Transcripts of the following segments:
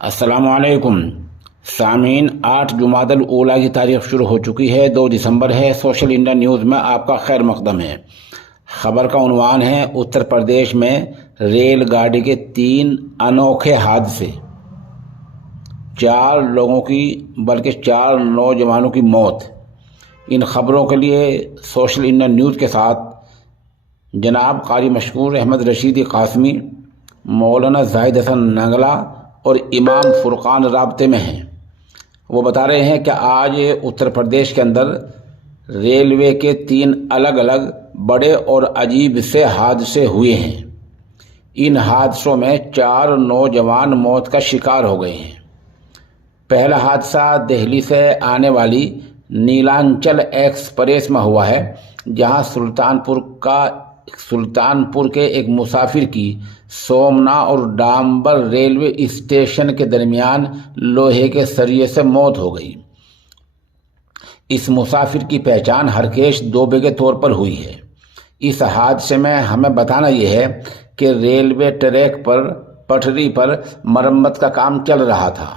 अस्सलामुअलैकुम सामीन। 8 जुमादल ऊला की तारीख शुरू हो चुकी है। 2 दिसंबर है। सोशल इंडिया न्यूज़ में आपका खैर मकदम है। खबर का उन्वान है, उत्तर प्रदेश में रेलगाड़ी के 3 अनोखे हादसे, 4 लोगों की बल्कि 4 नौजवानों की मौत। इन खबरों के लिए सोशल इंडिया न्यूज़ के साथ जनाब कारी मशकूर अहमद रशीदी कासमी, मौलाना जाहिद हसन नंगला और इमाम फुरकान राब्ते में हैं। वो बता रहे हैं कि आज उत्तर प्रदेश के अंदर रेलवे के 3 अलग अलग बड़े और अजीब से हादसे हुए हैं। इन हादसों में 4 नौजवान मौत का शिकार हो गए हैं। पहला हादसा दिल्ली से आने वाली नीलांचल एक्सप्रेस में हुआ है, जहां सुल्तानपुर के एक मुसाफिर की सोमना और डांबर रेलवे स्टेशन के दरमियान लोहे के सरिये से मौत हो गई। इस मुसाफिर की पहचान हरकेश दोबे के तौर पर हुई है। इस हादसे में हमें बताना यह है कि रेलवे ट्रैक पर पटरी पर मरम्मत का काम चल रहा था।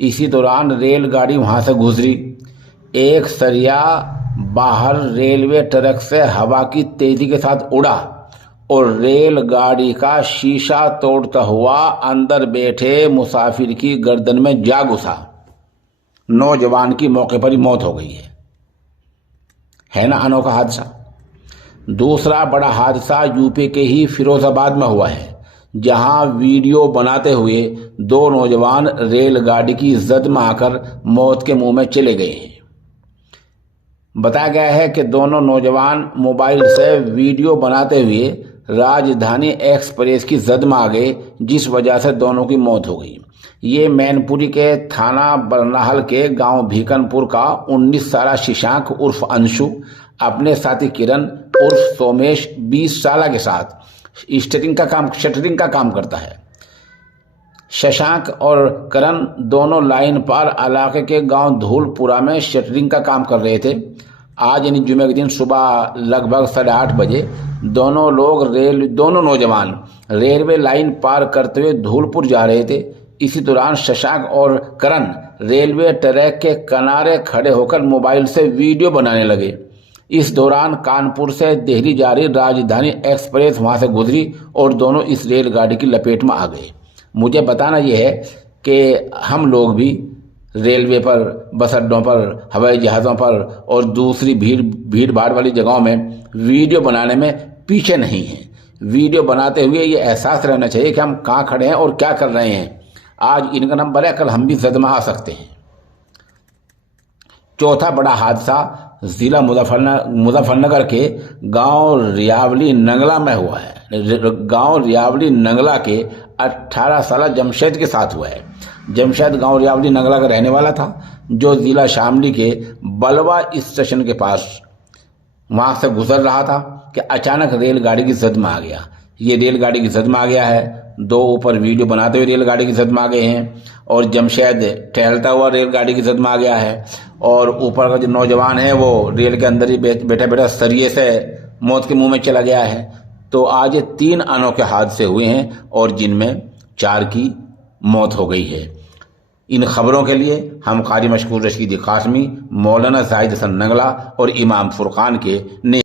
इसी दौरान रेलगाड़ी वहां से गुजरी। एक सरिया बाहर रेलवे ट्रैक से हवा की तेजी के साथ उड़ा और रेलगाड़ी का शीशा तोड़ता हुआ अंदर बैठे मुसाफिर की गर्दन में जा घुसा। नौजवान की मौके पर ही मौत हो गई है ना अनोखा हादसा। दूसरा बड़ा हादसा यूपी के ही फिरोजाबाद में हुआ है, जहां वीडियो बनाते हुए 2 नौजवान रेलगाड़ी की जद में आकर मौत के मुंह में चले गए हैं। बताया गया है कि दोनों नौजवान मोबाइल से वीडियो बनाते हुए राजधानी एक्सप्रेस की जद में आ गए, जिस वजह से दोनों की मौत हो गई। ये मैनपुरी के थाना बरनाहल के गांव भीकनपुर का 19 साला शशांक उर्फ अंशु अपने साथी किरण उर्फ सोमेश 20 साल के साथ शटरिंग का काम करता है। शशांक और करण दोनों लाइन पार इलाके के गांव धूलपुरा में शटरिंग का काम कर रहे थे। आज यानी जुमे के दिन सुबह लगभग 8:30 बजे दोनों नौजवान रेलवे लाइन पार करते हुए धूलपुर जा रहे थे। इसी दौरान शशांक और करण रेलवे ट्रैक के किनारे खड़े होकर मोबाइल से वीडियो बनाने लगे। इस दौरान कानपुर से दिल्ली जा रही राजधानी एक्सप्रेस वहां से गुजरी और दोनों इस रेलगाड़ी की लपेट में आ गए। मुझे बताना यह है कि हम लोग भी रेलवे पर, बस अड्डों पर, हवाई जहाज़ों पर और दूसरी भीड़ भाड़ वाली जगहों में वीडियो बनाने में पीछे नहीं हैं। वीडियो बनाते हुए ये एहसास रहना चाहिए कि हम कहाँ खड़े हैं और क्या कर रहे हैं। आज इनका नंबर है, कल हम भी जद में आ सकते हैं। चौथा बड़ा हादसा जिला मुजफ्फरनगर के गांव रियावली नंगला में हुआ है। गांव रियावली नंगला के 18 साला जमशेद के साथ हुआ है। जमशेद गांव रियावली नंगला का रहने वाला था, जो जिला शामली के बलवा स्टेशन के पास वहां से गुजर रहा था कि अचानक रेलगाड़ी की जद में आ गया। ये रेलगाड़ी की जद में आ गया है। 2 ऊपर वीडियो बनाते हुए रेलगाड़ी की जद में आ गए हैं और जमशेद टहलता हुआ रेलगाड़ी की जद में आ गया है। और ऊपर का जो नौजवान है वो रेल के अंदर ही बैठा सरिये से मौत के मुंह में चला गया है। तो आज ये 3 अनोखे हादसे हुए हैं और जिनमें 4 की मौत हो गई है। इन खबरों के लिए हम कारी मशकूर रशीदी कासमी, मौलाना जाहिद हसन नंगला और इमाम फुरकान के